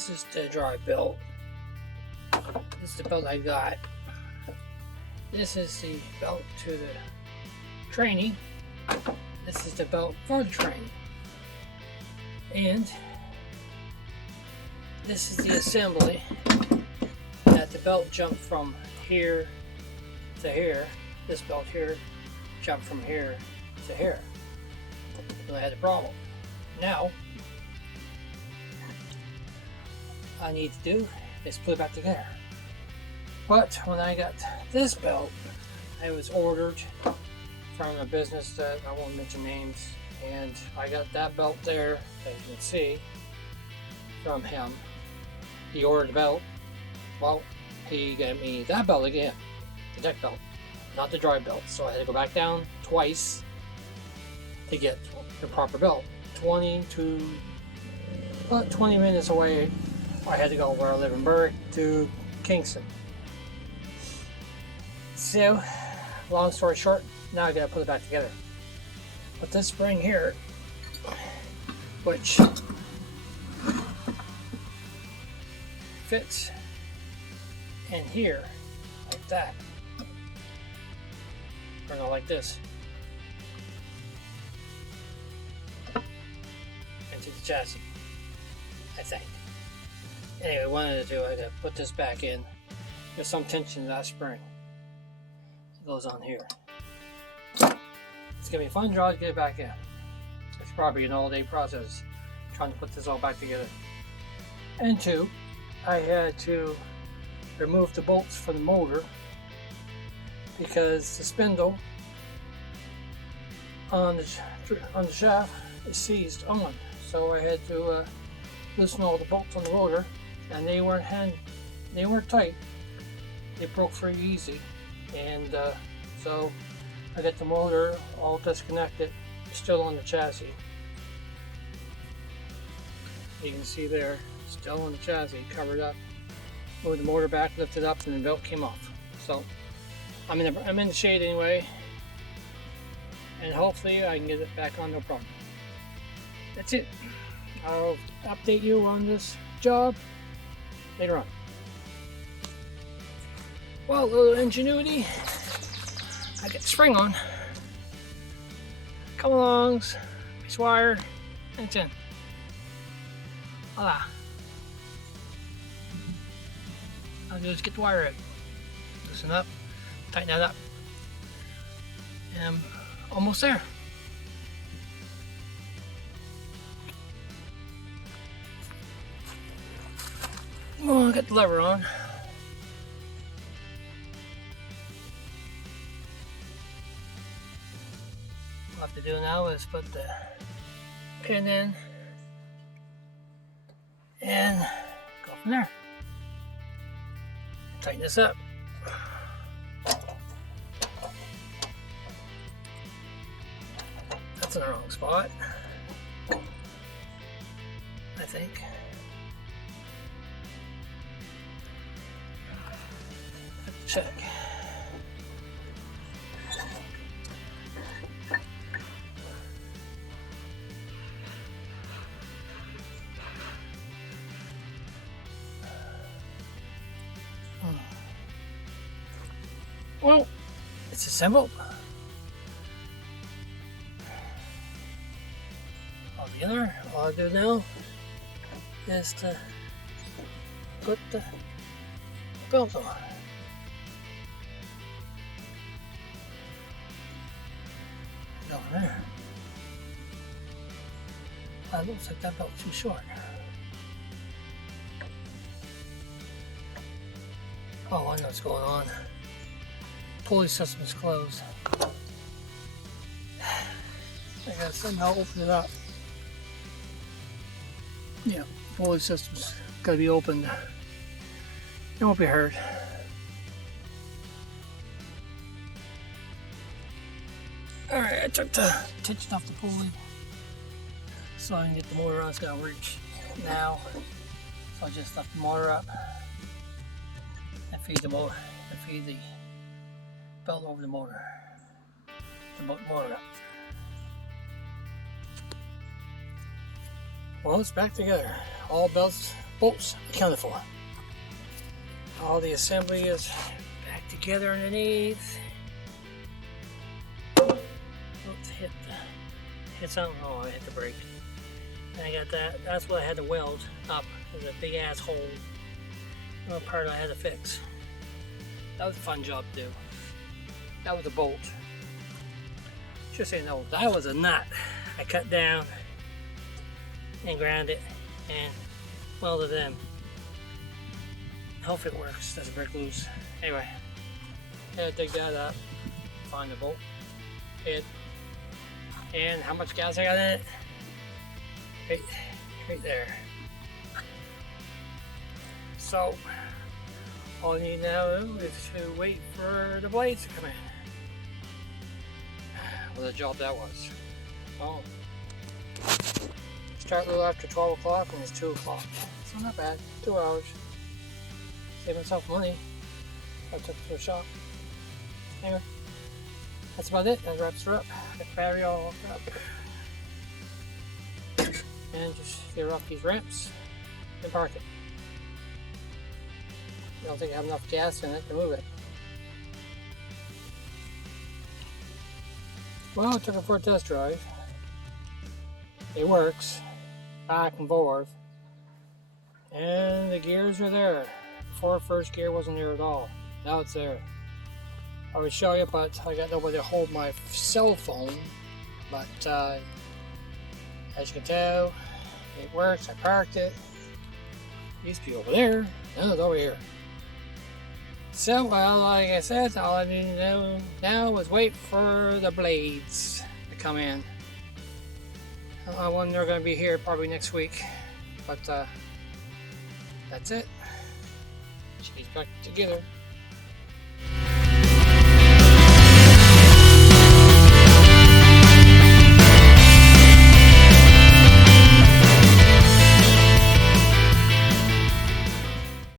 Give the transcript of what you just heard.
this is the drive belt. This is the belt I got. This is the belt to the training. This is the belt for the training. And this is the assembly that the belt jumped from here to here. This belt here jumped from here to here. So I had a problem. Now, all I need to do is put it back together. But when I got this belt, it was ordered from a business that I won't mention names, and I got that belt there, as you can see, from him. He ordered the belt. Well, he gave me that belt again, the deck belt, not the dry belt. So I had to go back down twice to get the proper belt. 20 minutes away, I had to go where I live in Berwick to Kingston. So, long story short, now I gotta put it back together. But this spring here, which fits in here like that, or not like this, into the chassis, I think. Anyway, one of the two, I gotta put this back in. There's some tension in that spring. It goes on here. It's gonna be a fun job to get it back in. It's probably an all-day process trying to put this all back together. And two, I had to remove the bolts from the motor because the spindle on the shaft is seized on. So I had to loosen all the bolts on the motor, and they weren't tight. They broke pretty easy, and so I got the motor all disconnected, still on the chassis. You can see there, still on the chassis, covered up. Moved the motor back, lifted up, and the belt came off. So I'm in the shade anyway, and hopefully I can get it back on no problem. That's it. I'll update you on this job later on. Well, a little ingenuity. I get the spring on. Come along, piece of wire, and it's in. Voila. I'll just get the wire out. Loosen up, tighten that up, and I'm almost there. Well, I'll get the lever on. What I have to do now is put the pin in and go from there. Tighten this up. That's in the wrong spot, I think. Check. Well, it's assembled. All I do now is to put the belt on. Go there. That looks like that belt's too short. Oh, I know what's going on. Pulley system's closed. I gotta somehow open it up. Yeah, pulley system's gotta be opened. It won't be hurt. Alright, I took the tension off the pulley so I can get the motor on. It's gonna reach now. So I just left the motor up and feed the motor and feed the belt over the motor. The motor up. Well, it's back together. All belts bolts accounted for. All the assembly is back together underneath. Oops, hit something. Oh, I hit the brake. And I got that. That's what I had to weld up. It was a big ass hole. One part I had to fix. That was a fun job to do. That was a bolt. Should say no, that was a nut. I cut down and ground it and welded in. Hope it works. Doesn't break loose. Anyway, I had to dig that up, find the bolt, and how much gas I got in it. Right there. So, all you need now is to wait for the blades to come in. What a job that was. Oh. Start a little after 12 o'clock and it's 2 o'clock. So not bad. 2 hours. Save myself money. I took it to a shop. Anyway, that's about it. That wraps her up. Got the battery all hooked up. And just get her off these ramps and park it. I don't think I have enough gas in it to move it. Well, I took it for a test drive. It works, back and forth, and the gears are there. Before, first gear wasn't there at all. Now it's there. I would show you, but I got nowhere to hold my cell phone. But as you can tell, it works. I parked it. It used to be over there. Now it's over here. So, well, like I said, all I need to do now is wait for the blades to come in. When they're going to be here probably next week. But that's it. She's back together.